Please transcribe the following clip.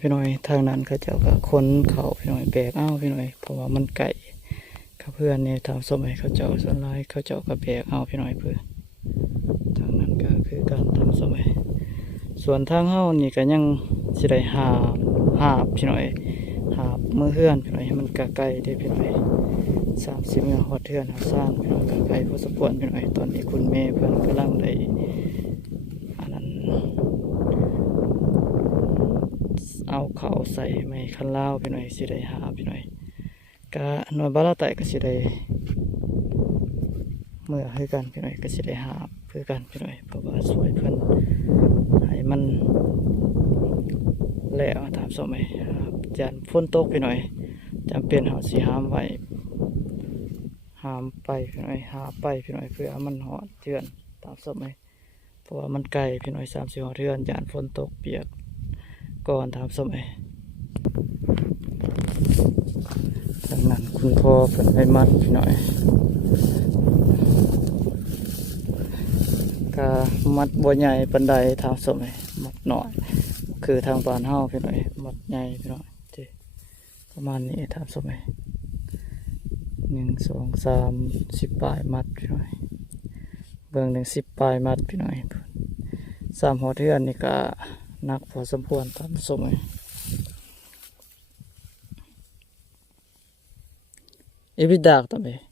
พี่น้อยทางนั้นเขาเจ้าก็ค้นเขาพี่น้อยแบกพี่น้อยเพราะว่ามันไก่เขาเพื่อนเนี่ยทำสมัยเขาเจ้าส่วนร้ายเขาเจ้าก็แบกพี่น้อยเพื่อทางนั้นก็คือการทำสมัยส่วนทางเฮานี่ก็ยังสิได้หาบพี่น้อยหาบมือเฮือนพี่น้อยให้มันไกลๆได้พี่น้อย30 มื้อฮอดเฮือนหาสร้างพี่น้อยก็ไกลพอสมควรพี่น้อยตอนนี้คุณแม่เพิ่นกำลังได้อันนั้นเอาเขาใส่ไม้คันลาวพี่น้อยสิได้หาพี่น้อยก็หน่วยบาลาไตก็สิได้เมื่อให้กันพี่น้อยก็สิได้หาเพื่อกันพี่น้อยเพราะว่าสวยเพิ่นให้มันแล้วตามสมัยยันฝนตกพี่น้อยจำเป็นเฮาสิห้ามไว้ห้ามไปพี่น้อยหาไปพี่น้อยเพื่อมันหอดเทือนตามสมัยเพราะว่ามันไกลพี่น้อย30 หอดเทือนยันฝนตกเปียกก่อนตามสมัยดังนั้นคุณพ่อเพิ่นให้มัดพี่น้อยก็มัดบ่ใหญ่ปานใดทางสมัยมัดน้อยคือทางบ้านเฮาพี่น้อยมัดใหญ่พี่น้อยประมาณนี้ทางสมัย1 2 3 10 ปลายมัดพี่น้อยเบิ่ง10 ปลายมัดพี่น้อย3 หอเทือนนี่ก็หนักพอสมควรตามสมัยe bir dağ tabii.